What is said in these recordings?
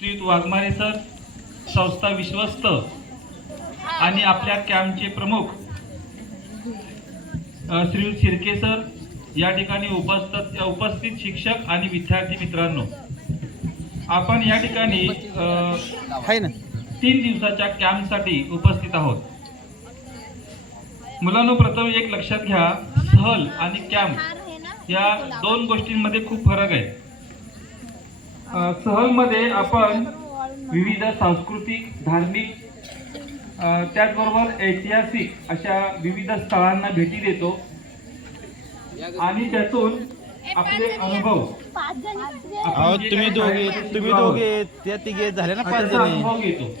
श्रीयुत Waghmare sir, संस्था विश्वस्त आणि आपल्या कॅम्पचे प्रमुख श्रीयुत शिर्के सर, या ठिकाणी उपस्थित शिक्षक आणि विद्यार्थी मित्रांनो, आपण या ठिकाणी 3 दिवसाच्या कॅम्पसाठी उपस्थित आहोत. मुलांनो, प्रथम एक लक्षात घ्या, सहल आणि कॅम्प या 2 गोष्टींमध्ये खूप फरक आहे. सहलमध्ये आपण विविध सांस्कृतिक, धार्मिक, त्याचबरोबर ऐतिहासिक अशा विविध स्थळांना भेटी देतो आणि त्यातून आपले अनुभव तुम्ही दोघे त्या तिघे झाले ना 5 जण अनुभव घेतो.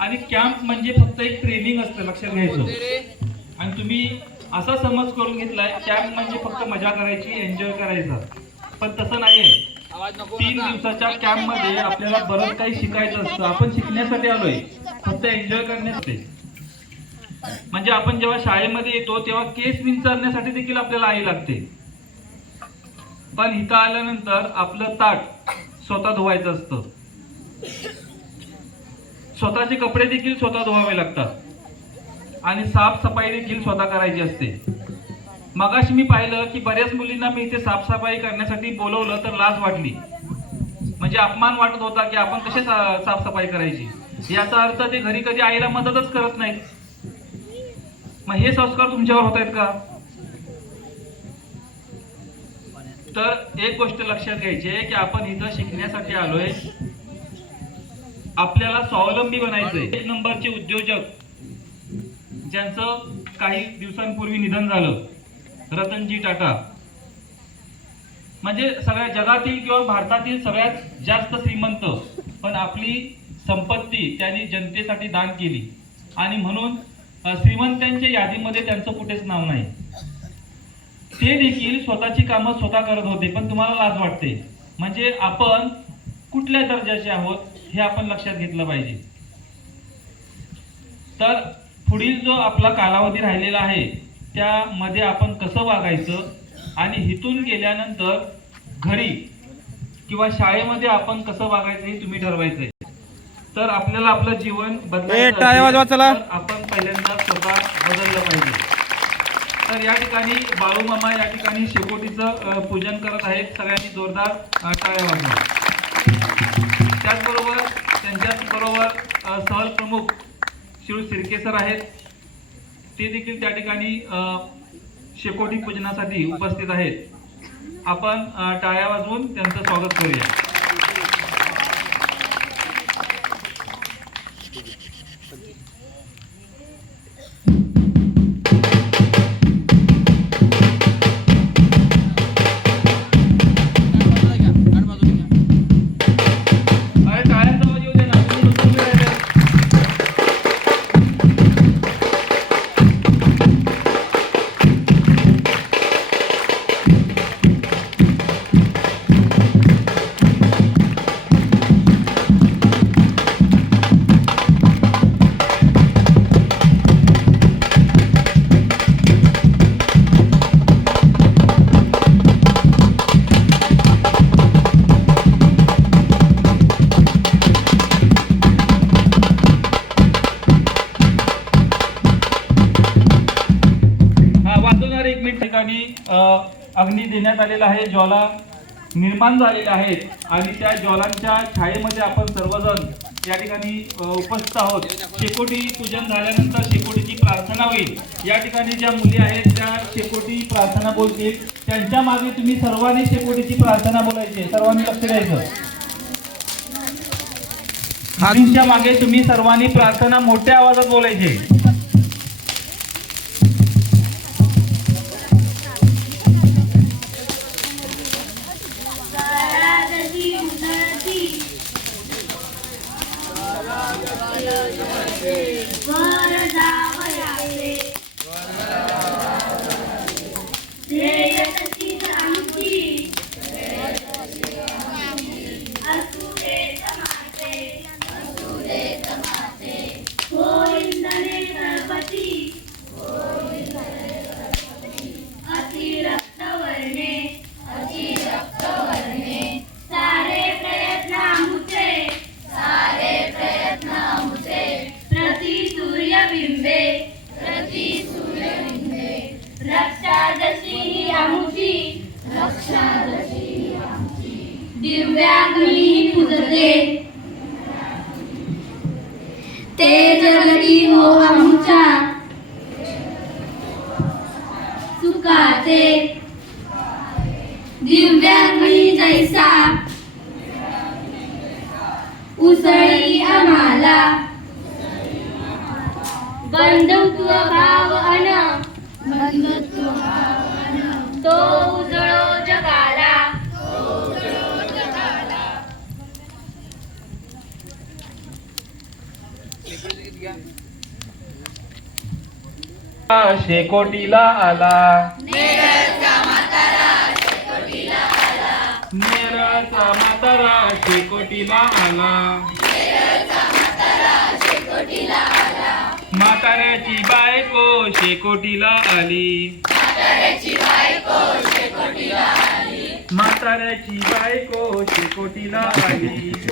आणि कॅम्प म्हणजे फक्त एक ट्रेनिंग असतं, लक्षात घ्यायचं. आणि तुम्ही असा समज करून घेतलाय कॅम्प म्हणजे फक्त मजा करायची, एन्जॉय करायचा, पण तसं नाहीये. 3 दिवसाच्या कॅम्प मध्ये आपल्याला बरंच काही शिकायचं असतं. आपण शिकण्यासाठी आलोय, फक्त एन्जॉय करण्यासाठी. म्हणजे आपण जेव्हा शाळेमध्ये येतो तेव्हा केस विंचरण्यासाठी देखील आपल्याला आई लागते, पण इथं आल्यानंतर आपलं ताट स्वतः धुवायचं असतं. स्वतःचे कपडे देखील स्वतः धुवावे लागतात आणि साफसफाई देखील स्वतः करायची असते. मगाशी मी पाहिलं की बऱ्याच मुलींना मी इथे साफसफाई करण्यासाठी बोलवलं तर लाज वाटली, म्हणजे अपमान वाटत होता की आपण कसे साफसफाई करायची. याचा अर्थ ते घरी कधी आईला मदतच करत नाहीत. मग हे संस्कार तुमच्यावर होत आहेत का? तर एक गोष्ट लक्षात घ्यायची आहे की आपण इथं शिकण्यासाठी आलोय, आपल्याला स्वावलंबी बनायचंय. 1 नंबरचे उद्योजक ज्यांचं काही दिवसांपूर्वी निधन झालं, रतनजी टाटा, म्हणजे सगळ्या जगातील किंवा भारतातील सगळ्यात जास्त श्रीमंत, पण आपली संपत्ती त्यांनी जनतेसाठी दान केली आणि म्हणून श्रीमंतांच्या यादीमध्ये त्यांचं कुठेच नाव नाही. ते देखील स्वतःची कामं स्वतः करत होते, पण तुम्हाला लाज वाटते. म्हणजे आपण कुठल्या दर्जाचे आहोत हे आपण लक्षात घेतलं पाहिजे. तर पुढील जो आपला कालावधी राहिलेला आहे त्यामध्ये आपण कसं वागायचं आणि इथून गेल्यानंतर घरी किंवा शाळेमध्ये आपण कसं वागायचं हे तुम्ही ठरवायचंय. तर आपल्याला आपलं जीवन बदलायचं असेल तर आपण पहिल्यांदा स्वतः बदललं पाहिजे. तर या ठिकाणी बाळूमामा या ठिकाणी शेकोटीचं पूजन करत आहेत. सगळ्यांनी जोरदार टाळ्या वाजवा. त्याचबरोबर त्यांच्याबरोबर सहल प्रमुख श्री शिर्के सर आहेत, ते देखील त्या ठिकाणी शेकोटी पूजनासाठी उपस्थित आहेत. आपण टाळ्या वाजवून त्यांचं स्वागत करूया. अग्नी देण्यात आलेला आहे, ज्वाला निर्माण झालेल्या आहेत आणि त्या ज्वालांच्या छायेमध्ये आपण सर्वजण या ठिकाणी उपस्थित आहोत. शेकोटी पूजन झाल्यानंतर शेकोटीची प्रार्थना होईल. या ठिकाणी ज्या मुली आहेत त्या शेकोटी प्रार्थना बोलतील, त्यांच्या मागे तुम्ही सर्वांनी शेकोटीची प्रार्थना बोलायची. सर्वांनी लक्ष द्यायचं. मुलींच्या मागे तुम्ही सर्वांनी प्रार्थना मोठ्या आवाजात बोलायची. ते जगती हो आमच्या सुखाचे दिव्यांगी जैसा उसळी आम्हाला बंधुत्व भाव अन तो उजळो जगाला. शेकोटीला आला नेरळचा म्हातारा शेकोटीला आला. म्हाताऱ्याची बायको शेकोटीला आली. म्हाताऱ्याची बायको शेकोटीला आली.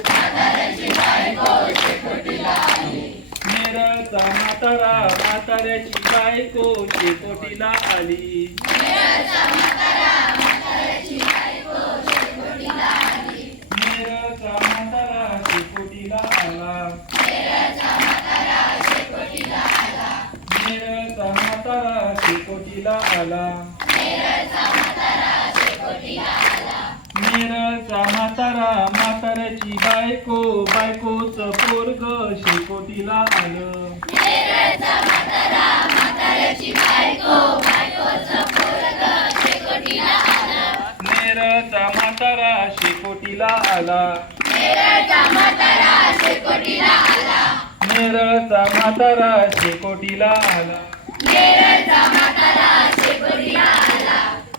नेरळचा म्हातारा म्हाताऱ्याची बायको शेकोटीला आली. नेरळचा म्हातारा शेकोटीला आला. नेरळचा म्हातारा शेकोटीला आला. नेरळचा म्हातारा म्हाताऱ्याची बायको बायकोच पोरग शेकोटीला आलं. नेरळचा म्हातारा म्हाताऱ्याची बायको बायकोच पोरग शेकोटीला आलं. नेरळचा म्हातारा शेकोटीला आला. नेरळचा म्हातारा शेकोटीला आला. नेरळचा म्हातारा शेकोटीला आला.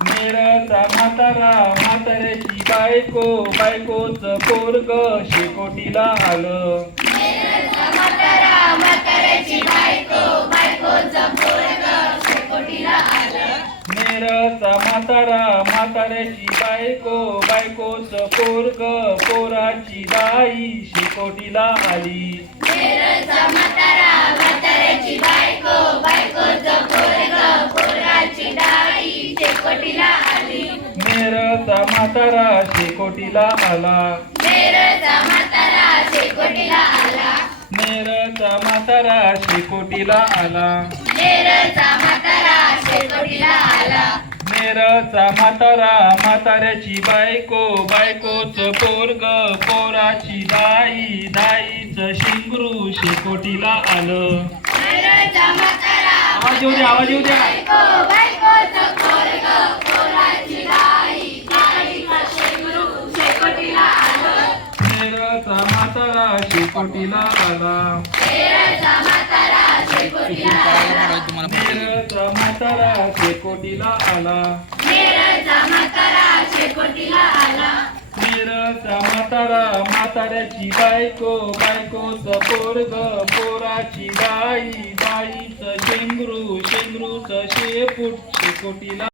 नेरळचा म्हातारा म्हाताऱ्याची बायको बायकोच पोरग शेकोटीला आलं. नेरळचा म्हातारा म्हाताऱ्याची बायको बायकोच पोरग शेकोटीला आलं. नेरळचा म्हातारा म्हाताऱ्याची बायको बायकोच पोरग पोराची दाई शेकोटीला आली. नेरळचा म्हातारा म्हाताऱ्याची बायको बायकोच पोरग पोराची दाई शेकोटीला आली. नेरळचा म्हातारा शेकोटीला आला. नेरळचा म्हातारा शेकोटीला आला. नेरळचा म्हातारा शेकोटीला आला. नेरळचा म्हातारा शेकोटीला आला. नेरळचा म्हातारा म्हाताऱ्याची बायको बायकोच पोरग पोराची दाई दाईच शिंगरू शेकोटीला आलं. नेरळचा म्हातारा आवाज येऊ द्या आवाज येऊ द्या. बायकोच पोरग पोराची दाई दाईच शिंगरू शेकोटीला आलं. नेरळचा म्हातारा शेकोटीला आला. नेरळचा म्हातारा शेकोटीला आला. नेरळचा म्हातारा शेकोटीला आला. नेरळचा म्हातारा शेकोटीला आला. नेरळचा म्हातारा म्हाताऱ्याची बायको बायकोच पोरग पोराची दाई दाईच शेंगरू शेंगरूच शेपूट शेकोटीला